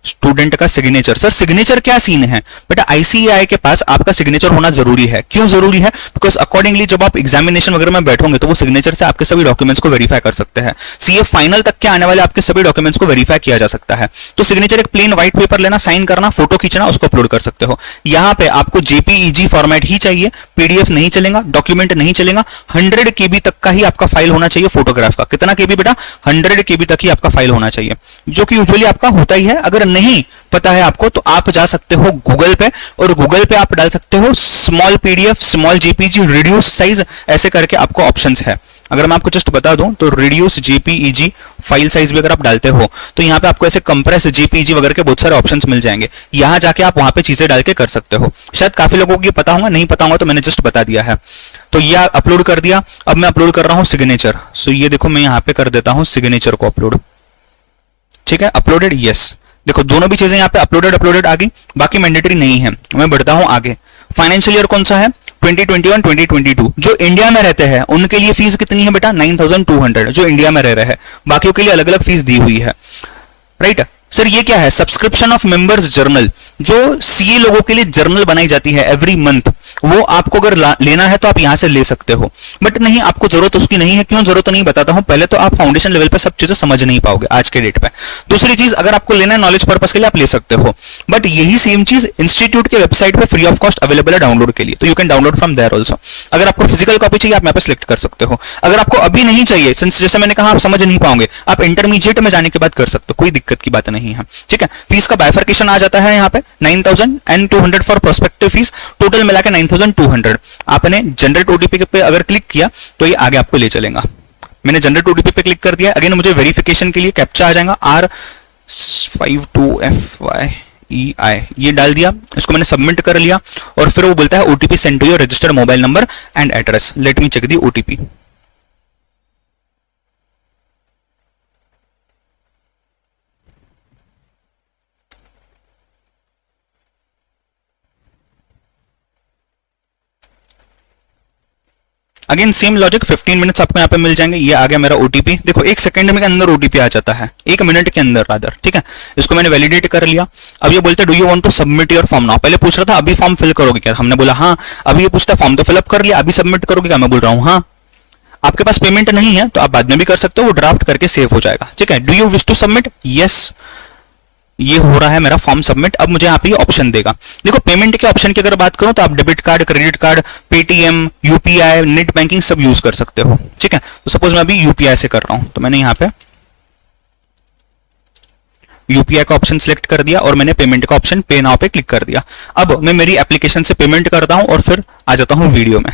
स्टूडेंट का सिग्नेचर। सर सिग्नेचर क्या सीन है बेटा, आईसीएआई के पास आपका सिग्नेचर होना जरूरी है। क्यों जरूरी है? बिकॉज अकॉर्डिंगली जब आप एग्जामिनेशन वगैरह में बैठोगे तो वो सिग्नेचर से आपके सभी डॉक्यूमेंट्स को वेरीफाई कर सकते हैं। सीए फाइनल तक के आने वाले आपके सभी डॉक्यूमेंट्स को वेरीफाई किया जा सकता है। तो सिग्नेचर एक प्लेन व्हाइट पेपर लेना, साइन करना, फोटो खींचना, उसको अपलोड कर सकते हो। यहां पे आपको जेपीईजी फॉर्मेट ही चाहिए, पीडीएफ नहीं चलेगा, डॉक्यूमेंट नहीं चलेगा। 100 केबी तक का ही आपका फाइल होना चाहिए फोटोग्राफ का। कितना केबी बेटा? 100 केबी तक ही आपका फाइल होना चाहिए, जो कि यूजुअली आपका होता ही है। अगर नहीं पता है आपको तो आप जा सकते हो गूगल पे, और गूगल पे आप डाल सकते हो small PDF, small JPG, reduce size, ऐसे करके आपको ऑप्शंस है। अगर मैं आपको जस्ट बता दूं तो रिड्यूस जेपीईजी फाइल साइज भी अगर आप डालते हो तो यहां पे आपको ऐसे कंप्रेस जेपीईजी वगैरह के बहुत सारे ऑप्शंस मिल जाएंगे। यहां जाके आप वहां पे चीजें डाल के कर सकते हो। शायद काफी लोगों को ये पता होगा, नहीं पता होगा तो मैंने जस्ट बता दिया है। तो ये अपलोड कर दिया। अब मैं अपलोड कर रहा हूं सिग्नेचर। सो ये देखो मैं यहां पे कर देता हूं सिग्नेचर को अपलोड। ठीक है, अपलोडेड, यस। देखो दोनों भी चीजें यहाँ पे अपलोडेड आ गई, बाकी मैंडेटरी नहीं है। मैं बढ़ता हूं आगे। फाइनेंशियल ईयर कौन सा है? 2021 2022। जो इंडिया में रहते हैं उनके लिए फीस कितनी है बेटा? 9200, जो इंडिया में रह रहे हैं। बाकियों के लिए अलग अलग फीस दी हुई है, राइट। सर ये क्या है? Subscription of members journal. जो सीए लोगों के लिए जर्नल बनाई जाती है एवरी मंथ, वो आपको अगर लेना है तो आप यहां से ले सकते हो, बट नहीं आपको जरूरत उसकी नहीं है। क्यों जरूरत नहीं बताता हूं। पहले तो आप फाउंडेशन लेवल पे सब चीजें समझ नहीं पाओगे आज के डेट पे। दूसरी चीज, अगर आपको लेना है नॉलेज पर्पस के लिए आप ले सकते हो, बट यही सेम चीज इंस्टीट्यूट के वेबसाइट पे फ्री ऑफ कॉस्ट अवेलेबल है डाउनलोड के लिए, तो you can download from there also. अगर आपको फिजिकल कॉपी चाहिए आप यहाँ पे सिलेक्ट कर सकते हो। अगर आपको अभी नहीं चाहिए, सिंस जैसे मैंने कहा आप समझ नहीं पाओगे, आप इंटरमीडिएट में जाने के बाद कर सकते हो, कोई दिक्कत की बात नहीं है। ठीक है, फीस का बाइफर्केशन आ जाता है यहाँ पे 9200 फॉर प्रोस्पेक्टिव फीस, टोटल मिला के 9200। आपने जनरेट ओटीपी पे अगर क्लिक किया तो ये आगे आपको ले चलेगा। मैंने जनरेट ओटीपी पे क्लिक कर दिया। अगेन मुझे वेरिफिकेशन के लिए कैप्चा आ जाएगा R52FYEI, ये डाल दिया, इसको मैंने सबमिट कर लिया और फिर वो बोलता है OTP send to your registered mobile number and address. Let me check the OTP. Again same logic, 15 minutes आपको यहाँ पे मिल जाएंगे। ये आ गया मेरा ओटीपी। देखो 1 सेकंड में के अंदर ओटीपी आ जाता है, 1 मिनट के अंदर रादर। ठीक है, इसको मैंने वैलिडेट कर लिया। अब ये बोलते do you want to submit your form now. पहले पूछ रहा था अभी फॉर्म फिल करोगे क्या, हमने बोला हाँ। अभी ये पूछता फॉर्म तो फिलअप कर लिया, अभी सबमिट करोगे क्या, मैं बोल रहा हूँ हाँ। आपके पास पेमेंट नहीं है तो आप बाद में भी कर सकते हो, वो ड्राफ्ट करके सेव हो जाएगा। ठीक है, do you wish to submit, yes. ये हो रहा है मेरा फॉर्म सबमिट। अब मुझे यहाँ पे ऑप्शन देगा। देखो पेमेंट के ऑप्शन की अगर बात करूं तो आप debit card, credit card, Paytm, UPI, net banking सब यूज कर सकते हो। ठीक है, तो सपोज मैं अभी यूपीआई से कर रहा हूं तो मैंने यहाँ पे यूपीआई का ऑप्शन सिलेक्ट कर दिया और मैंने पेमेंट का ऑप्शन पे नाउ पे क्लिक कर दिया। अब मैं मेरी एप्लीकेशन से पेमेंट करता हूं और फिर आ जाता हूं वीडियो में।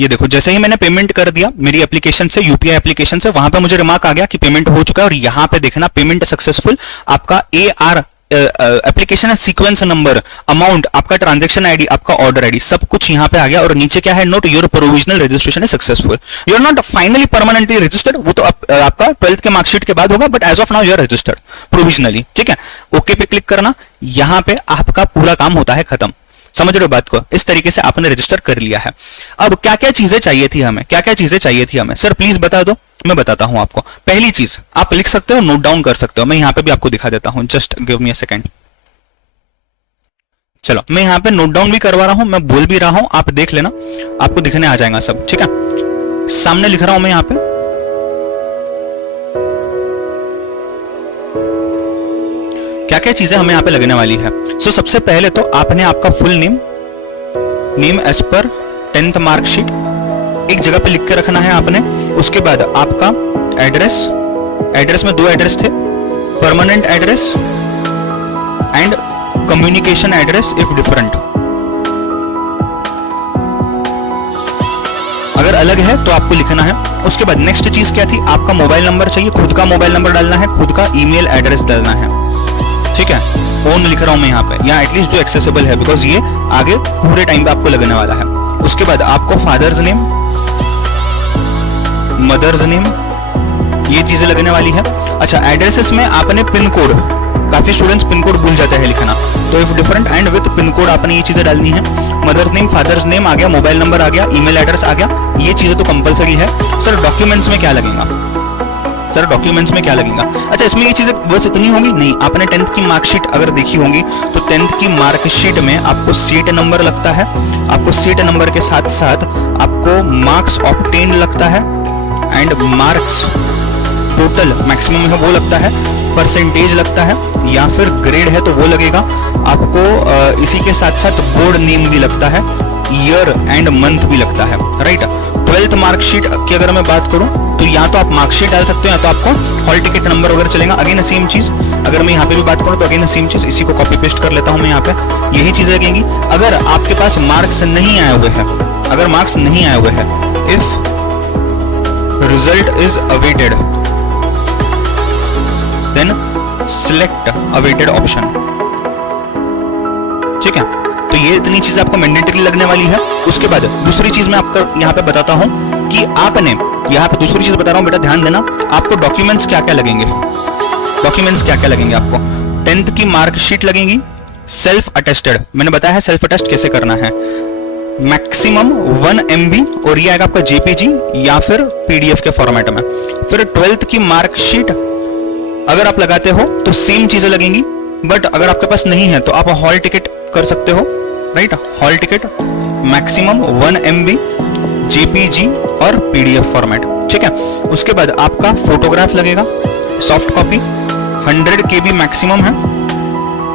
ये देखो जैसे ही मैंने पेमेंट कर दिया मेरी एप्लीकेशन से, यूपीआई एप्लीकेशन से, वहां पे मुझे रिमार्क आ गया कि पेमेंट हो चुका है। और यहां पे देखना पेमेंट सक्सेसफुल, आपका AR एप्लीकेशन है, सीक्वेंस नंबर, अमाउंट, आपका ट्रांजैक्शन आईडी, आपका ऑर्डर आईडी, सब कुछ यहां पे आ गया। और नीचे क्या है, note your provisional registration is successful, you are not finally permanently registered. वो तो आपका 12th के मार्कशीट के बाद होगा, but as of now you are registered provisionally. ठीक है, ओके पे क्लिक करना, यहां पे आपका पूरा काम होता है खत्म। समझ रहे हो बात को? इस तरीके से आपने रजिस्टर कर लिया है। अब क्या क्या चीजें चाहिए थी हमें, क्या क्या चीजें चाहिए थी हमें, सर प्लीज बता दो। मैं बताता हूं आपको। पहली चीज आप लिख सकते हो, नोट डाउन कर सकते हो, मैं यहां पे भी आपको दिखा देता हूं, just give me a second. चलो मैं यहां पे नोट डाउन भी करवा रहा हूं, मैं बोल भी रहा हूं, आप देख लेना, आपको दिखने आ जाएगा सब। ठीक है, सामने लिख रहा हूं मैं यहां पे। क्या क्या चीजें हमें यहां पे लगने वाली है। सो सबसे पहले तो आपने आपका full name as per 10th marksheet एक जगह पे लिख के रखना है आपने। उसके बाद आपका एड्रेस में 2 एड्रेस थे, permanent address and communication address if different. अगर अलग है तो आपको लिखना है। उसके बाद नेक्स्ट चीज क्या थी, आपका मोबाइल नंबर चाहिए, खुद का मोबाइल नंबर डालना है, खुद का ईमेल एड्रेस डालना है। ठीक है, फोन लिख रहा हूं मैं यहाँ पे, या एटलीस्ट जो एक्सेसिबल है, बिकॉज ये आगे पूरे टाइम पे आपको लगने वाला है। उसके बाद आपको फादर्स नेम, मदर्स नेम, ये चीजें लगने वाली है। अच्छा, एड्रेसेस में आपने पिन कोड काफी स्टूडेंट्स पिन कोड भूल जाते हैं लिखना, तो if different and with pin code आपने ये चीजें डालनी है। मदर नेम, फादर्स नेम आ गया, मोबाइल नंबर आ गया, ईमेल एड्रेस आ गया, ये चीजें तो कंपलसरी है। सर डॉक्यूमेंट्स में क्या लगेगा? सर डॉक्यूमेंट्स में क्या लगेगा? अच्छा इसमें ये चीजें बस इतनी होंगी? नहीं, आपने 10th की मार्कशीट अगर देखी होंगी तो 10th की मार्कशीट में आपको सीट नंबर लगता है, आपको सीट नंबर के साथ साथ आपको मार्क्स ऑब्टेन लगता है एंड मार्क्स टोटल मैक्सिमम है वो लगता है, परसेंटेज लगता है, या फिर ग्रेड है तो वो लगेगा आपको। इसी के साथ साथ बोर्ड नेम भी लगता है, ईयर एंड मंथ भी लगता है, राइट। 12th मार्कशीट की अगर मैं बात करूं तो या तो आप मार्कशीट डाल सकते हो या तो आपको हॉल टिकट नंबर वगैरह चलेगा। अगेन सेम चीज, अगर मैं यहाँ पे भी बात करूं तो अगेन सेम चीज, इसी को कॉपी पेस्ट कर लेता हूं मैं यहाँ पे, यही चीजें लगेंगी। अगर आपके पास मार्क्स नहीं आए हुए हैं, अगर मार्क्स नहीं आए हुए हैं, if result is awaited then select awaited option, ठीक है। तो ये इतनी चीज आपको मैंडेटरी लगने वाली है। उसके बाद दूसरी चीज मैं आपको यहाँ पे बताता हूं कि आपने यहाँ पे दूसरी चीज बता रहा हूं बेटा, ध्यान देना। आपको डॉक्यूमेंट्स क्या क्या लगेंगे, डॉक्यूमेंट्स क्या क्या लगेंगे आपको? 10th की मार्कशीट लगेंगी, सेल्फ अटेस्टेड, मैंने बताया है सेल्फ अटेस्ट कैसे करना है, मैक्सिमम 1 MB, और ये आएगा आपका JPG या फिर PDF के फॉर्मेट में। फिर 12th की मार्कशीट अगर आप लगाते हो तो सेम चीजें लगेंगी, बट अगर आपके पास नहीं है तो आप हॉल टिकट कर सकते हो, right. Hall ticket maximum 1 MB, JPG और PDF फॉर्मेट, ठीक है। उसके बाद आपका फोटोग्राफ लगेगा, सॉफ्ट कॉपी 100 KB मैक्सिमम है,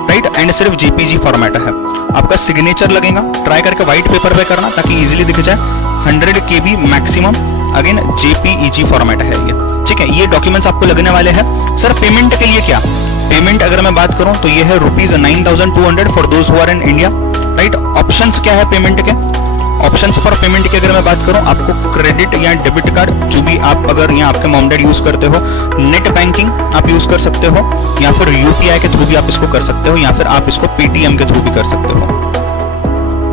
राइट, एंड सिर्फ JPG फॉर्मेट है। आपका सिग्नेचर लगेगा, ट्राई करके व्हाइट पेपर पे करना ताकि इजीली दिख जाए, 100 KB maximum, again JPEG format है ये, ठीक है। ये डॉक्यूमेंट्स आपको लगने वाले हैं। सर पेमेंट के लिए क्या? पेमेंट अगर मैं बात करूं तो ये है ₹9,200 for those who are in India, right. Options क्या है पेमेंट के? ऑप्शंस फॉर पेमेंट की अगर मैं बात करूं, आपको क्रेडिट या डेबिट कार्ड, जो भी आप अगर यहाँ आपके मॉम डैड यूज करते हो, नेट बैंकिंग आप यूज कर सकते हो, या फिर UPI के थ्रू भी आप इसको कर सकते हो, या फिर आप इसको पेटीएम के थ्रू भी कर सकते हो,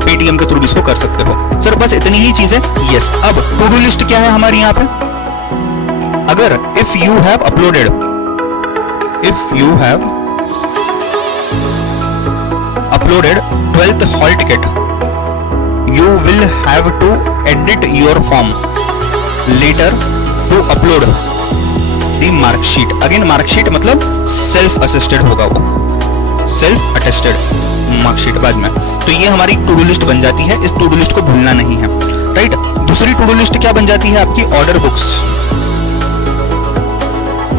पेटीएम के थ्रू भी इसको कर सकते हो। सर बस इतनी ही चीज है, यस। अब टू डू लिस्ट क्या है हमारी यहाँ पे? अगर if you have uploaded, if you have uploaded 12th hall ticket, you will have to edit your form later to upload the mark sheet. Again mark sheet मतलब self assisted होगा वो, self attested mark sheet बाद में। तो ये हमारी to do list बन जाती है, इस टू डू लिस्ट को भूलना नहीं है, राइट। दूसरी टू डू लिस्ट क्या बन जाती है आपकी? Order books.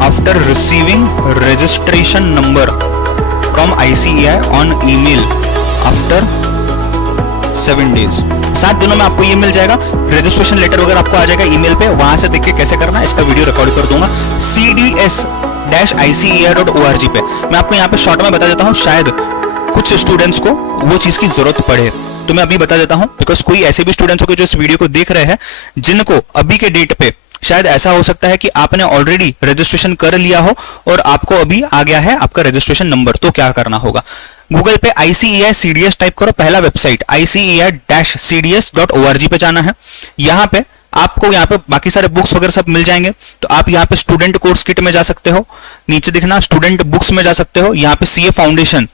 After receiving registration number from ICAI on email after 7 days, 7 दिनों में आपको ये मिल जाएगा, रजिस्ट्रेशन लेटर वगैरह आपको आ जाएगा ईमेल पे, वहां से देख के कैसे करना है इसका वीडियो रिकॉर्ड कर दूंगा cds-icai.org पे। मैं आपको यहाँ पे शॉर्ट में बता देता हूँ, शायद कुछ स्टूडेंट्स को वो चीज की जरूरत पड़े, तो मैं अभी बता देता हूँ, बिकॉज कोई ऐसे भी स्टूडेंट्स हो जो इस वीडियो को देख रहे हैं जिनको अभी के डेट पे शायद ऐसा हो सकता है कि आपने ऑलरेडी रजिस्ट्रेशन कर लिया हो और आपको अभी आ गया है आपका रजिस्ट्रेशन नंबर। तो क्या करना होगा? गूगल पे ICAI CDS टाइप करो, पहला वेबसाइट ICAI-CDS.org पे जाना है। यहाँ पे आपको यहाँ पे बाकी सारे बुक्स वगैरह सब मिल जाएंगे, तो आप यहाँ पे स्टूडेंट कोर्स किट में जा सकते हो, नीचे दिखना स्टूडेंट बुक्स में जा सकते हो, यहाँ पे CA foundation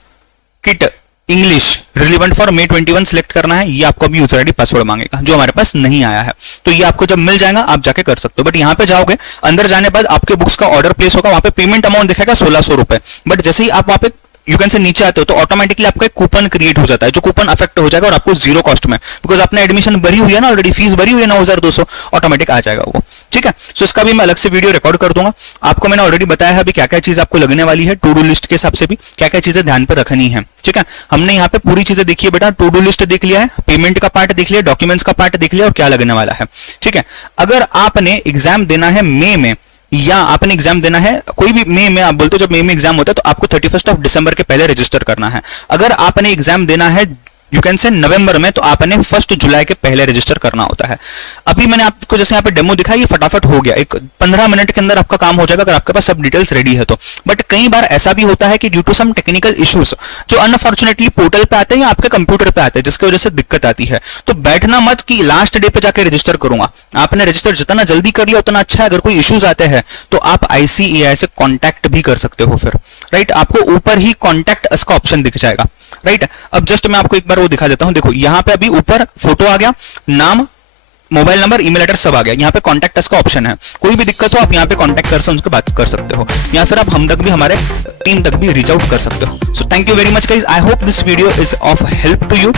kit English relevant for May 21 select करना है। ये आपको अभी यूजर आईडी पासवर्ड मांगेगा जो हमारे पास नहीं आया है, तो ये आपको जब मिल जाएगा आप जाके कर सकते हो। बट यहाँ पे जाओगे, अंदर जाने बाद आपके बुक्स का ऑर्डर प्लेस होगा, वहां पे पेमेंट अमाउंट दिखाएगा 1600 रुपए। बट जैसे ही आप वहां पे यू कैन से नीचे आते हो तो ऑटोमेटिकली आपका एक कूपन क्रिएट हो जाता है, जो कूपन अफेक्ट हो जाएगा और आपको जीरो कॉस्ट में, बिकॉज आपने एडमिशन भरी हुई है ना, ऑलरेडी फीस भरी हुई है 9200, ऑटोमेटिक आ जाएगा वो, ठीक है। सो इसका भी मैं अलग से वीडियो रिकॉर्ड कर दूंगा। आपको मैंने ऑलरेडी बताया है अभी क्या क्या चीज आपको लगने वाली है, टू डू लिस्ट के हिसाब से भी क्या क्या चीजें ध्यान पर रखनी है, ठीक है। हमने यहाँ पे पूरी चीजें देखी है बेटा, टू डू लिस्ट देख लिया है, पेमेंट का पार्ट देख लिया, डॉक्यूमेंट्स का पार्ट देख लिया और क्या लगने वाला है, ठीक है। अगर आपने एग्जाम देना है मई में, या आपने एग्जाम देना है कोई भी मई में, आप बोलते हो जब मई में एग्जाम होता है तो आपको 31 दिसंबर के पहले रजिस्टर करना है। अगर आपने एग्जाम देना है यू कैन से नवंबर में, तो आपने 1 जुलाई के पहले रजिस्टर करना होता है। अभी मैंने आपको जैसे यहाँ पे डेमो दिखाया, ये फटाफट हो गया, एक 15 मिनट के अंदर आपका काम हो जाएगा अगर आपके पास सब डिटेल्स रेडी है तो। बट कई बार ऐसा भी होता है कि due to some technical issues जो अनफॉर्चुनेटली पोर्टल पे आते हैं या आपके कंप्यूटर पे आते हैं, जिसकी वजह से दिक्कत आती है, तो बैठना मत कि लास्ट डे पे जाके रजिस्टर करूंगा। आपने रजिस्टर जितना जल्दी कर लिया उतना अच्छा है। अगर कोई इश्यूज आते हैं तो आप ICAI से कॉन्टैक्ट भी कर सकते हो फिर, राइट। आपको ऊपर ही कॉन्टैक्ट अस का ऑप्शन दिख जाएगा, राइट। अब जस्ट मैं आपको एक बार वो दिखा देता हूं। देखो यहाँ पे अभी ऊपर फोटो आ गया, नाम, मोबाइल नंबर, ईमेल एड्रेस सब आ गया। यहाँ पे कॉन्टैक्ट अस का ऑप्शन है, कोई भी दिक्कत हो आप यहाँ पे कॉन्टैक्ट कर उनसे बात कर सकते हो, या फिर आप हम तक भी, हमारे टीम तक भी रीच आउट कर सकते हो। So thank you very much guys, I hope this video is of help to you.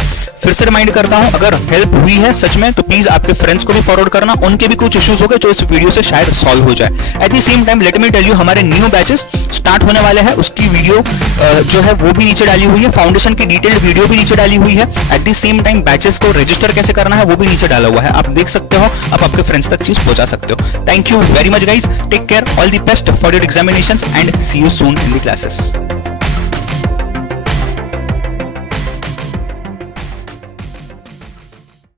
फिर से रिमाइंड करता हूं, अगर हेल्प हुई है सच में तो प्लीज आपके फ्रेंड्स को भी फॉरवर्ड करना, उनके भी कुछ इश्यूज हो गए जो इस वीडियो से शायद सॉल्व हो जाए। At the same time let me tell you, हमारे न्यू बैचेस स्टार्ट होने वाले हैं, उसकी वीडियो जो है वो भी नीचे डाली हुई है, फाउंडेशन की डिटेल्ड वीडियो भी नीचे डाली हुई है। Eight the same time batches को रजिस्टर कैसे करना है वो भी नीचे डाला हुआ है, आप देख सकते हो, आप आपके फ्रेंड्स तक चीज पहुंचा सकते हो। Thank you very much guys, take care, all the best for your examinations and see you soon in the classes.